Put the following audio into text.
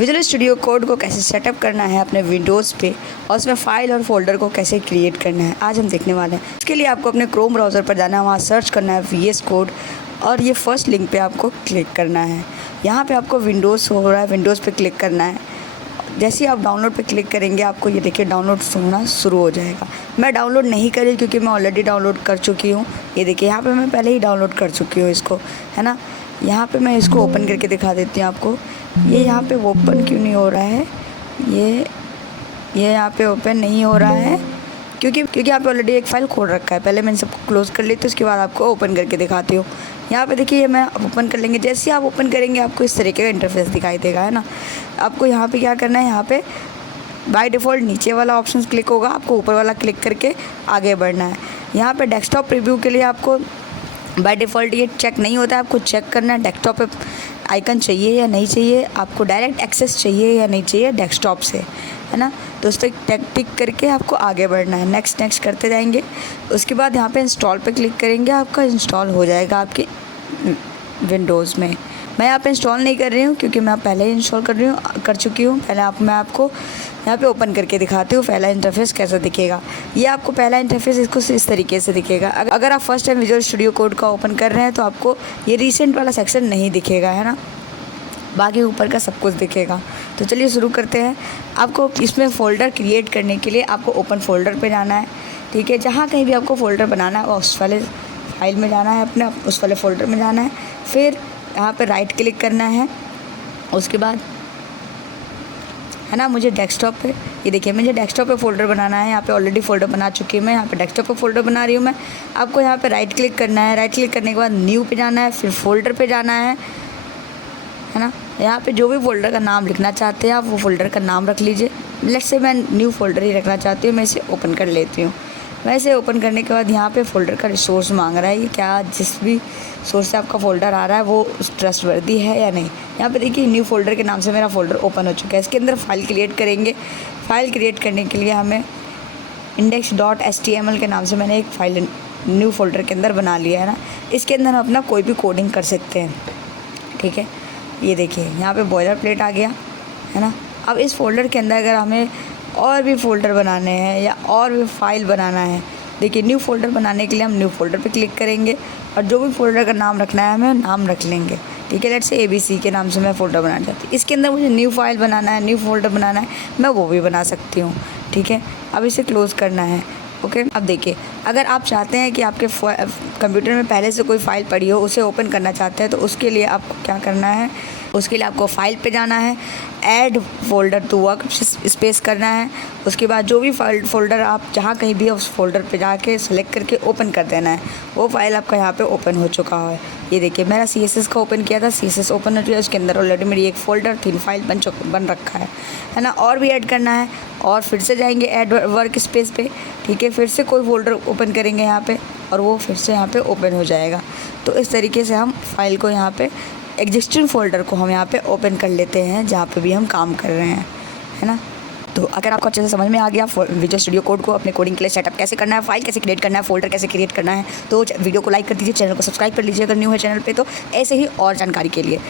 Visual studio code को कैसे setup करना है अपने विंडोज़ पे और उसमें फ़ाइल और फोल्डर को कैसे क्रिएट करना है आज हम देखने वाले हैं। इसके लिए आपको अपने क्रोम ब्राउज़र पर जाना है, वहाँ सर्च करना है VS कोड और ये फर्स्ट लिंक पे आपको क्लिक करना है। यहाँ पे आपको विंडोज़ हो रहा है, विंडोज़ पे क्लिक करना है। जैसे ही आप डाउनलोड पे क्लिक करेंगे आपको ये देखिए डाउनलोड होना शुरू हो जाएगा। मैं डाउनलोड नहीं करी क्योंकि मैं ऑलरेडी डाउनलोड कर चुकी हूँ। ये देखिए यहाँ पे मैं पहले ही डाउनलोड कर चुकी हूँ इसको, है ना। यहाँ पे मैं इसको ओपन करके दिखा देती हूँ आपको। ये यहाँ पे ओपन क्यों नहीं हो रहा है, ये यहाँ पे ओपन नहीं हो रहा है क्योंकि आप ऑलरेडी एक फ़ाइल खोल रखा है। पहले मैं इन सबको क्लोज़ कर लेती हूँ, उसके बाद आपको ओपन करके दिखाती हूँ। यहाँ पे देखिए मैं ओपन कर लेंगे। जैसे ही आप ओपन करेंगे आपको इस तरीके का इंटरफेस दिखाई देगा, है ना। आपको यहाँ पे क्या करना है, यहाँ पे बाय डिफ़ॉल्ट नीचे वाला ऑप्शन क्लिक होगा, आपको ऊपर वाला क्लिक करके आगे बढ़ना है। यहाँ पे डेस्कटॉप प्रीव्यू के लिए आपको बाय डिफ़ॉल्ट ये चेक नहीं होता है, आपको चेक करना है डेस्कटॉप पे आइकन चाहिए या नहीं चाहिए, आपको डायरेक्ट एक्सेस चाहिए या नहीं चाहिए डेस्कटॉप से, है ना। तो उस पर टिक करके आपको आगे बढ़ना है, नेक्स्ट करते जाएंगे। उसके बाद यहाँ पे इंस्टॉल पे क्लिक करेंगे, आपका इंस्टॉल हो जाएगा आपके विंडोज़ में। मैं यहाँ पे इंस्टॉल नहीं कर रही हूँ क्योंकि मैं पहले ही इंस्टॉल कर चुकी हूँ। मैं आपको यहाँ पे ओपन करके दिखाती हूँ पहला इंटरफेस कैसा दिखेगा। ये आपको पहला इंटरफेस इसको इस तरीके से दिखेगा। अगर आप first time visual studio code का ओपन कर रहे हैं तो आपको ये रिसेंट वाला सेक्शन नहीं दिखेगा, है ना। बाकी ऊपर का सब कुछ दिखेगा। तो चलिए शुरू करते हैं। आपको इसमें फ़ोल्डर क्रिएट करने के लिए आपको ओपन फ़ोल्डर पे जाना है, ठीक है। जहाँ कहीं भी आपको फ़ोल्डर बनाना है उस वाले फाइल में जाना है, अपने उस वाले फ़ोल्डर में जाना है। फिर यहाँ पे राइट क्लिक करना है। उसके बाद है ना, मुझे डेस्कटॉप पे, ये देखिए मुझे डेस्कटॉप पे फ़ोल्डर बनाना है। यहाँ पे ऑलरेडी फ़ोल्डर बना चुकी हूँ मैं, यहाँ पे डेस्कटॉप पे फ़ोल्डर बना रही हूँ मैं। आपको यहाँ पे राइट क्लिक करना है। राइट क्लिक करने के बाद न्यू पे जाना है, फिर फ़ोल्डर पे जाना है ना। यहाँ पे जो भी फ़ोल्डर का नाम लिखना चाहते हैं आप वो फ़ोल्डर का नाम रख लीजिए। लेट्स से मैं न्यू फ़ोल्डर ही रखना चाहती हूँ, मैं इसे ओपन कर लेती हूँ। मैं इसे ओपन करने के बाद यहाँ पे फ़ोल्डर का रिसोर्स मांग रहा है, ये क्या जिस भी सोर्स से आपका फ़ोल्डर आ रहा है वो ट्रस्टवर्दी है या नहीं। यहाँ पे देखिए न्यू फ़ोल्डर के नाम से मेरा फ़ोल्डर ओपन हो चुका है। इसके अंदर फ़ाइल क्रिएट करेंगे। फ़ाइल क्रिएट करने के लिए हमें index.html के नाम से मैंने एक फ़ाइल न्यू फ़ोल्डर के अंदर बना लिया है ना। इसके अंदर हम अपना कोई भी कोडिंग कर सकते हैं, ठीक है। ये देखिए यहाँ पे बॉयलर प्लेट आ गया, है ना। अब इस फ़ोल्डर के अंदर अगर हमें और भी फ़ोल्डर बनाने हैं या और भी फ़ाइल बनाना है, देखिए न्यू फ़ोल्डर बनाने के लिए हम न्यू फ़ोल्डर पे क्लिक करेंगे और जो भी फ़ोल्डर का नाम रखना है हमें नाम रख लेंगे, ठीक है। लेट्स से ABC के नाम से मैं फ़ोल्डर बनाना चाहती हूँ। इसके अंदर मुझे न्यू फाइल बनाना है, न्यू फ़ोल्डर बनाना है, मैं वो भी बना सकती हूँ, ठीक है। अब इसे क्लोज़ करना है, ओके। अब देखिए अगर आप चाहते हैं कि आपके कंप्यूटर में पहले से कोई फ़ाइल पड़ी हो, उसे ओपन करना चाहते हैं तो उसके लिए आपको क्या करना है, उसके लिए आपको फ़ाइल पे जाना है, add folder to workspace करना है। उसके बाद जो भी फ़ोल्डर आप जहाँ कहीं भी है उस फ़ोल्डर पे जाके सेलेक्ट करके ओपन कर देना है। वो फ़ाइल आपका यहाँ पे ओपन हो चुका है। ये देखिए मेरा CSS का ओपन किया था, CSS ओपन हो चुका है। उसके अंदर ऑलरेडी मेरी एक फ़ोल्डर 3 फाइल बन रखा है ना। और भी ऐड करना है और फिर से जाएंगे ऐड वर्क स्पेस पे, ठीक है। फिर से कोई फ़ोल्डर ओपन करेंगे यहाँ पे और वो फिर से यहाँ पे ओपन हो जाएगा। तो इस तरीके से हम फाइल को यहाँ पे एग्जिस्टिंग फ़ोल्डर को हम यहाँ पे ओपन कर लेते हैं जहाँ पे भी हम काम कर रहे हैं, है ना। तो अगर आपको अच्छे से समझ में आ गया विजुअल स्टूडियो कोड को अपने कोडिंग के लिए सेटअप कैसे करना है, फाइल कैसे क्रिएट करना है, फ़ोल्डर कैसे क्रिएट करना है, तो वीडियो को लाइक कर दीजिए, चैनल को सब्सक्राइब कर लीजिए अगर न्यू है चैनल पे तो, ऐसे ही और जानकारी के लिए।